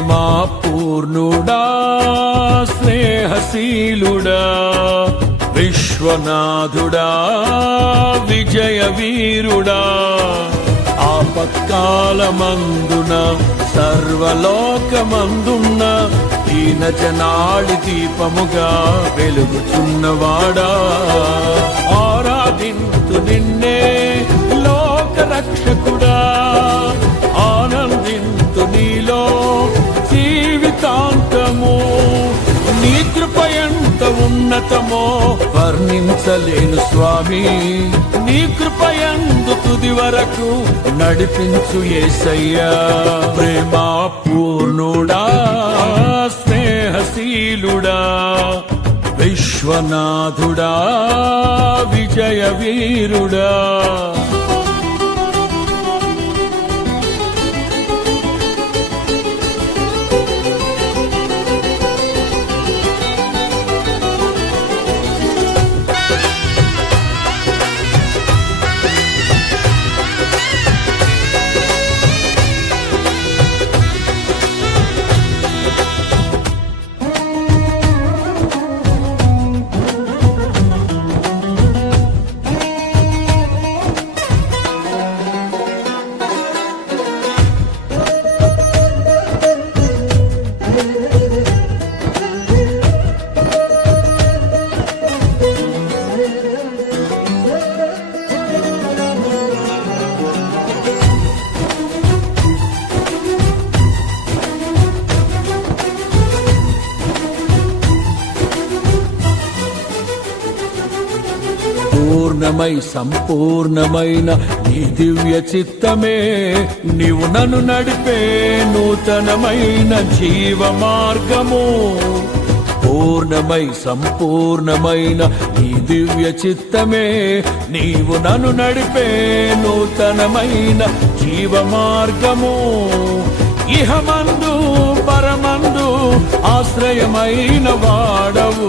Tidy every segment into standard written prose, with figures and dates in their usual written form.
ప్రేమా పూర్ణుడా స్నేహశీలుడా విశ్వనాథుడా విజయ వీరుడా ఆపత్కాలమందున సర్వలోకమందున్న దీన జనాళి దీపముగా వెలుగుచున్నవాడా ఆరాధింతు నిన్నే లోక రక్షకుడా ఆనందింతు నీలో జీవితాంతము నీ కృప ఎంత ఉన్నతమో వర్ణించలేను స్వామి నీ కృప యందు తుది వరకు నడిపించు యేసయ్యా ప్రేమా పూర్ణుడా స్నేహశీలుడా విశ్వనాథుడా విజయ వీరుడా పూర్ణమై సంపూర్ణమైన నీ దివ్య చిత్తమే నీవు నన్ను నడిపే నూతనమైన జీవ మార్గము పూర్ణమై సంపూర్ణమైన నీ దివ్య చిత్తమే నీవు నన్ను నడిపే నూతనమైన జీవ మార్గము ఇహమందు పరమందు ఆశ్రయమైన వాడవు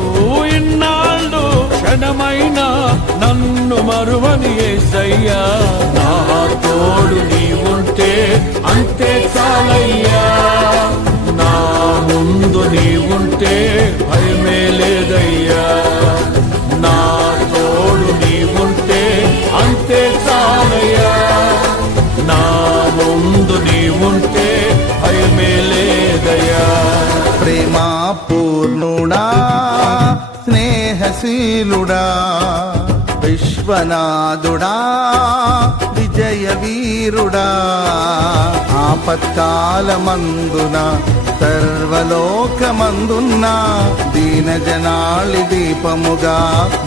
ఇన్నాళ్ళు క్షణమైన నన్ను మరువని యేసయ్యా నా తోడు నీవుంటే అంతే చాలయ్యా నా ముందు నీవుంటే భయమే లేదయ్యా నా తోడు నీవుంటే అంతే చాలయ్యా నా ముందు నీవుంటే భయమే లేదయ్యా ప్రేమా పూర్ణుడా స్నేహశీలుడా విశ్వనాథుడా విజయ వీరుడా ఆపత్కాలమందున సర్వలోకమందున్న దీన జనాళి దీపముగా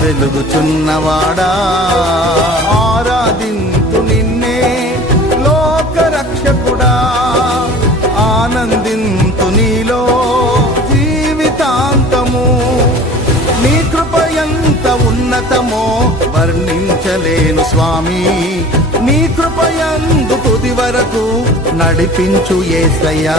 వెలుగుచున్నవాడా ఆరాధింతు నిన్నే లోక రక్షకుడా ఆనందింతు నీలో జీవితాంతము నీ కృప ఎంత ఉన్నతమో వర్ణించలేను స్వామి నీ కృప యందు తుది వరకు నడిపించు యేసయ్యా